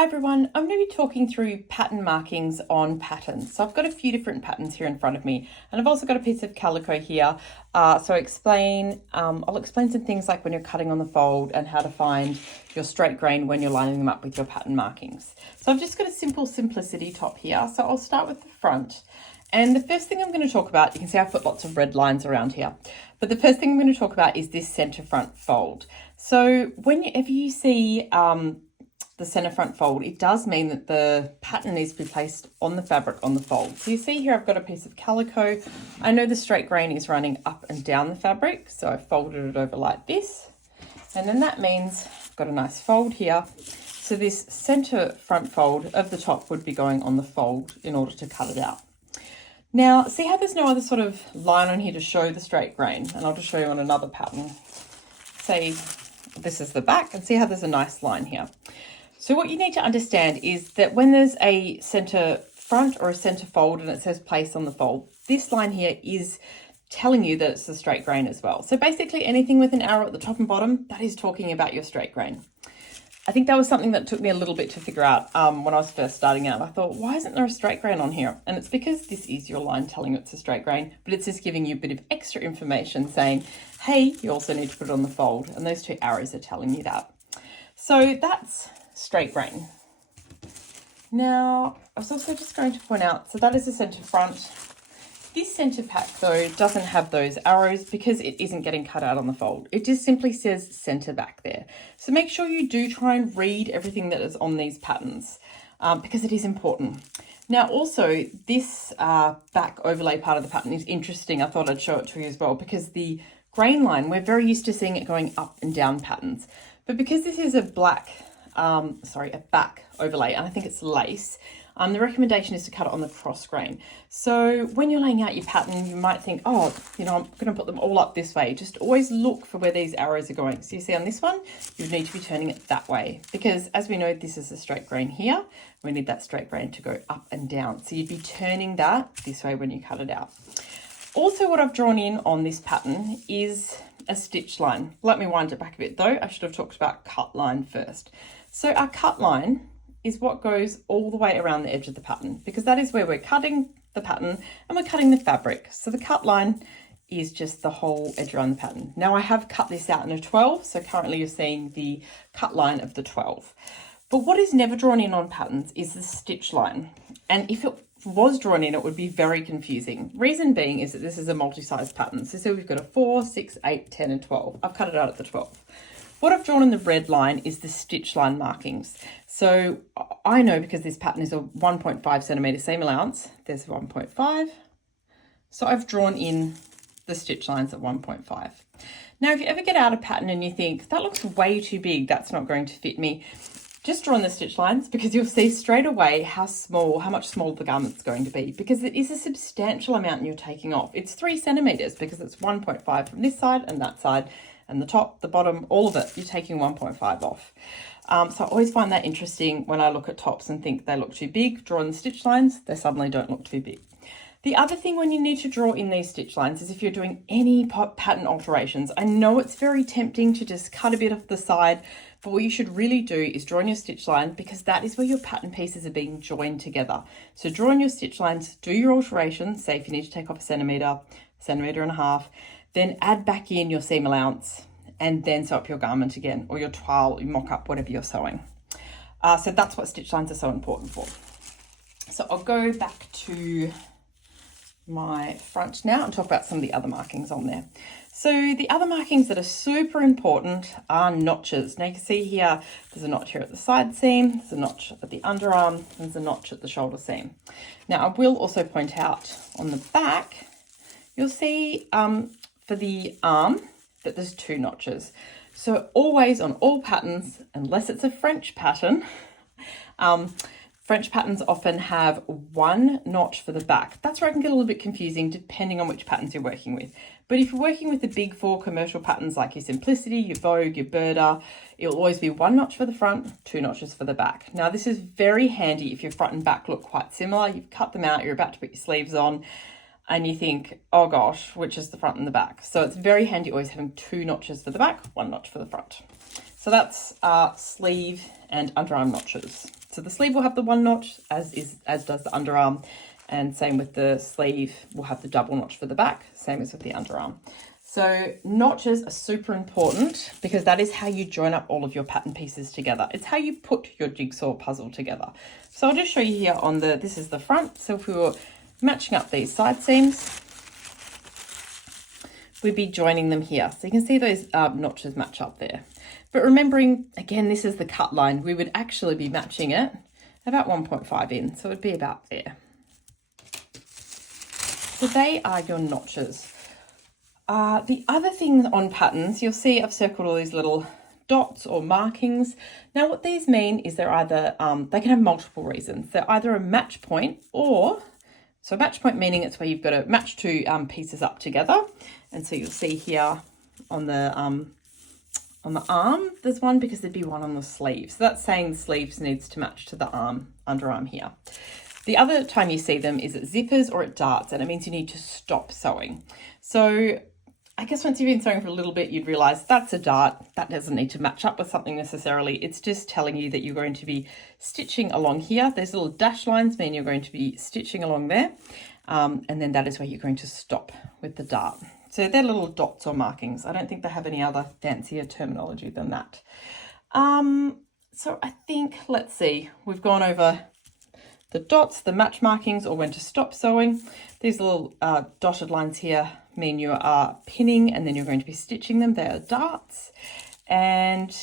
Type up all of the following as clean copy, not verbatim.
Hi everyone, I'm going to be talking through pattern markings on patterns. So I've got a few different patterns here in front of me, and I've also got a piece of calico here. I'll explain some things like when you're cutting on the fold and how to find your straight grain when you're lining them up with your pattern markings. So I've just got a simple simplicity top here. So I'll start with the front. And the first thing I'm going to talk about, you can see I've put lots of red lines around here, but the first thing I'm going to talk about is this center front fold. So whenever you see the center front fold, it does mean that the pattern needs to be placed on the fabric on the fold. So you see here I've got a piece of calico. I know the straight grain is running up and down the fabric, so I've folded it over like this. And then that means I've got a nice fold here. So this center front fold of the top would be going on the fold in order to cut it out. Now, see how there's no other sort of line on here to show the straight grain? And I'll just show you on another pattern. Say this is the back, and see how there's a nice line here. So what you need to understand is that when there's a center front or a center fold and it says place on the fold, this line here is telling you that it's the straight grain as well. So basically anything with an arrow at the top and bottom, that is talking about your straight grain. I think that was something that took me a little bit to figure out when I was first starting out. I thought, why isn't there a straight grain on here? And it's because this is your line telling you it's a straight grain, but it's just giving you a bit of extra information saying, hey, you also need to put it on the fold. And those two arrows are telling you that. So that's straight grain. Now, I was also just going to point out, so that is the center front. This center pack though doesn't have those arrows because it isn't getting cut out on the fold. It just simply says center back there. So make sure you do try and read everything that is on these patterns because it is important. Now also this back overlay part of the pattern is interesting. I thought I'd show it to you as well because the grain line, we're very used to seeing it going up and down patterns. But because this is a back overlay, and I think it's lace, the recommendation is to cut it on the cross grain. So when you're laying out your pattern, you might think, oh, I'm going to put them all up this way. Just always look for where these arrows are going. So you see on this one, you would need to be turning it that way because as we know, this is a straight grain here. We need that straight grain to go up and down. So you'd be turning that this way when you cut it out. Also, what I've drawn in on this pattern is a stitch line. Let me wind it back a bit though. I should have talked about cut line first. So our cut line is what goes all the way around the edge of the pattern because that is where we're cutting the pattern and we're cutting the fabric. So the cut line is just the whole edge around the pattern. Now I have cut this out in a 12, so currently you're seeing the cut line of the 12. But what is never drawn in on patterns is the stitch line. And if it was drawn in, it would be very confusing. Reason being is that this is a multi-size pattern. So we've got a 4, 6, 8, 10, and 12. I've cut it out at the 12. What I've drawn in the red line is the stitch line markings. So I know because this pattern is a 1.5 centimeter seam allowance, there's 1.5. So I've drawn in the stitch lines at 1.5. Now, if you ever get out a pattern and you think that looks way too big, that's not going to fit me, just draw in the stitch lines because you'll see straight away how much smaller the garment's going to be because it is a substantial amount you're taking off. It's 3 centimeters because it's 1.5 from this side and that side. And the top, the bottom, all of it, you're taking 1.5 off. So I always find that interesting when I look at tops and think they look too big. Draw in the stitch lines, they suddenly don't look too big. The other thing when you need to draw in these stitch lines is if you're doing any pattern alterations. I know it's very tempting to just cut a bit off the side, but what you should really do is draw in your stitch line because that is where your pattern pieces are being joined together. So draw in your stitch lines, do your alterations, say if you need to take off a centimeter and a half, then add back in your seam allowance and then sew up your garment again or your toile, your mock-up, whatever you're sewing. So that's what stitch lines are so important for. So I'll go back to my front now and talk about some of the other markings on there. So the other markings that are super important are notches. Now you can see here, there's a notch here at the side seam, there's a notch at the underarm, and there's a notch at the shoulder seam. Now I will also point out on the back, you'll see for the arm that there's 2 notches. So always on all patterns, unless it's a French pattern, French patterns often have 1 notch for the back. That's where it can get a little bit confusing depending on which patterns you're working with. But if you're working with the big 4 commercial patterns like your Simplicity, your Vogue, your Burda, it'll always be 1 notch for the front, 2 notches for the back. Now this is very handy if your front and back look quite similar. You've cut them out, you're about to put your sleeves on, and you think, oh gosh, which is the front and the back? So it's very handy always having 2 notches for the back, 1 notch for the front. So that's sleeve and underarm notches. So the sleeve will have the one notch, as does the underarm, and same with the sleeve, we'll have the double notch for the back, same as with the underarm. So notches are super important because that is how you join up all of your pattern pieces together. It's how you put your jigsaw puzzle together. So I'll just show you here on this is the front. So if we were matching up these side seams, we'd be joining them here. So you can see those notches match up there. But remembering, again, this is the cut line. We would actually be matching it about 1.5 in. So it'd be about there. So they are your notches. The other thing on patterns, you'll see I've circled all these little dots or markings. Now what these mean is they're either, they can have multiple reasons. They're either a match point or, so match point meaning it's where you've got to match two pieces up together. And so you'll see here on the arm, there's one because there'd be one on the sleeve. So that's saying the sleeves needs to match to the underarm here. The other time you see them is at zippers or at darts, and it means you need to stop sewing. So I guess once you've been sewing for a little bit, you'd realize that's a dart. That doesn't need to match up with something necessarily. It's just telling you that you're going to be stitching along here. Those little dash lines mean you're going to be stitching along there. And then that is where you're going to stop with the dart. So they're little dots or markings. I don't think they have any other fancier terminology than that. So I think, let's see, we've gone over the dots, the match markings, or when to stop sewing. These little dotted lines here mean you are pinning and then you're going to be stitching them. They are darts. And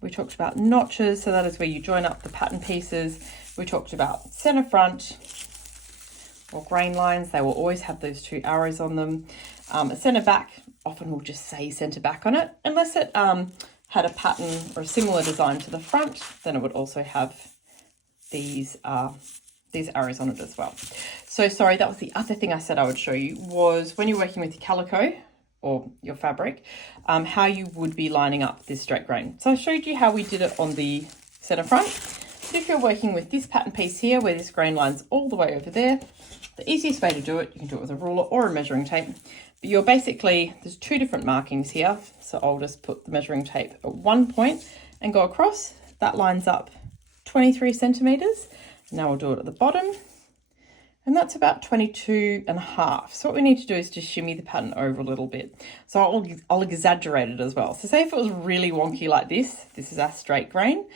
we talked about notches, so that is where you join up the pattern pieces. We talked about center front or grain lines. They will always have those two arrows on them. Center back often will just say center back on it, unless it had a pattern or a similar design to the front, then it would also have these arrows on it as well. So sorry, that was the other thing I said I would show you, was when you're working with your calico or your fabric, how you would be lining up this straight grain. So I showed you how we did it on the center front. But if you're working with this pattern piece here, where this grain line's all the way over there, the easiest way to do it, you can do it with a ruler or a measuring tape. But you're basically, there's two different markings here. So I'll just put the measuring tape at one point and go across. That lines up 23 centimeters. Now we'll do it at the bottom, and that's about 22.5. So what we need to do is just shimmy the pattern over a little bit. So I'll exaggerate it as well. So say if it was really wonky like this is our straight grain,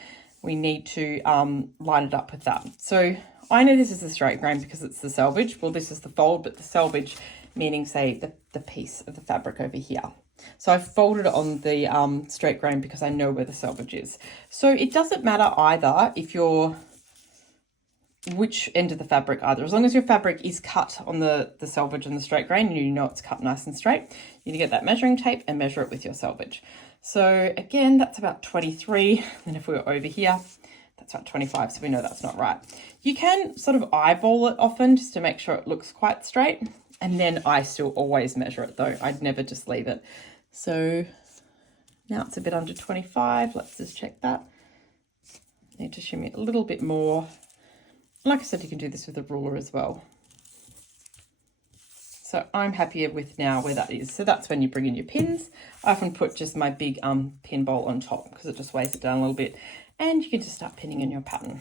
we need to line it up with that. So I know this is the straight grain because it's the selvage. Well, this is the fold, but the selvage meaning, say, the piece of the fabric over here. So I've folded it on the straight grain because I know where the selvage is. So it doesn't matter either if you're which end of the fabric either. As long as your fabric is cut on the selvage and the straight grain, and you know it's cut nice and straight, you need to get that measuring tape and measure it with your selvage. So again, that's about 23. And if we were over here, that's about 25. So we know that's not right. You can sort of eyeball it often just to make sure it looks quite straight. And then I still always measure it though. I'd never just leave it. So now it's a bit under 25. Let's just check that. Need to shimmy it a little bit more. Like I said, you can do this with a ruler as well. So I'm happier with now where that is. So that's when you bring in your pins. I often put just my big pin bowl on top because it just weighs it down a little bit. And you can just start pinning in your pattern.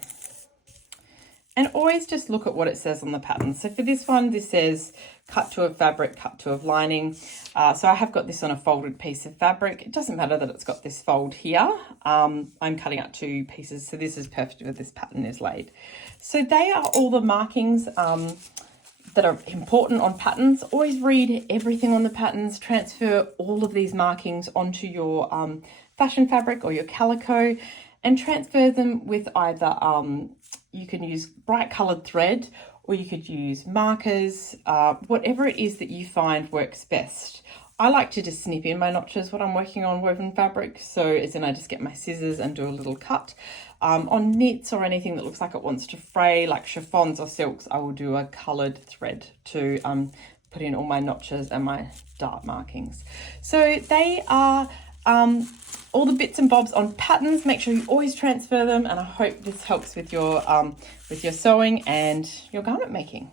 And always just look at what it says on the pattern. So for this one, this says cut to of fabric, cut to of lining. So I have got this on a folded piece of fabric. It doesn't matter that it's got this fold here. I'm cutting out two pieces, so this is perfect where this pattern is laid. So they are all the markings that are important on patterns. Always read everything on the patterns, transfer all of these markings onto your fashion fabric or your calico, and transfer them with either you can use bright coloured thread, or you could use markers, whatever it is that you find works best. I like to just snip in my notches when I'm working on woven fabric. So as in I just get my scissors and do a little cut. On knits or anything that looks like it wants to fray, like chiffons or silks, I will do a coloured thread to put in all my notches and my dart markings. So they are all the bits and bobs on patterns. Make sure you always transfer them, and I hope this helps with your sewing and your garment making.